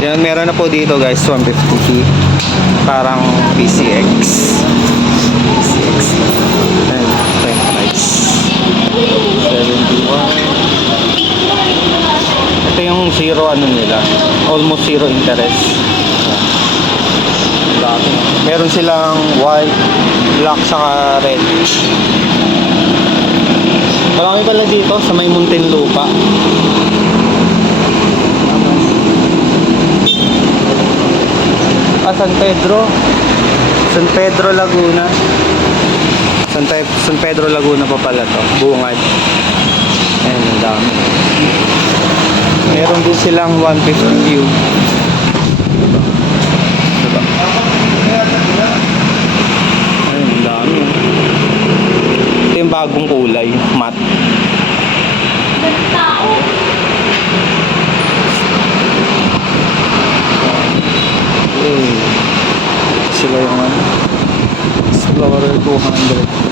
Yan, meron na po dito guys, 150. Parang PCX. PCX. Ayan, french fries. 71. Ito yung zero ano nila. Almost zero interest. Meron silang white, black, saka red. Marami pala dito sa may Muntinlupa. San Pedro. San Pedro, Laguna. San Pedro, Laguna pa pala to. Bungad. Ayan, ang dami. Meron din silang 150 view. Diba? Ayan, ang dami. Ito yung bagong kulay, matte. Sila yung ano, Explorer 200.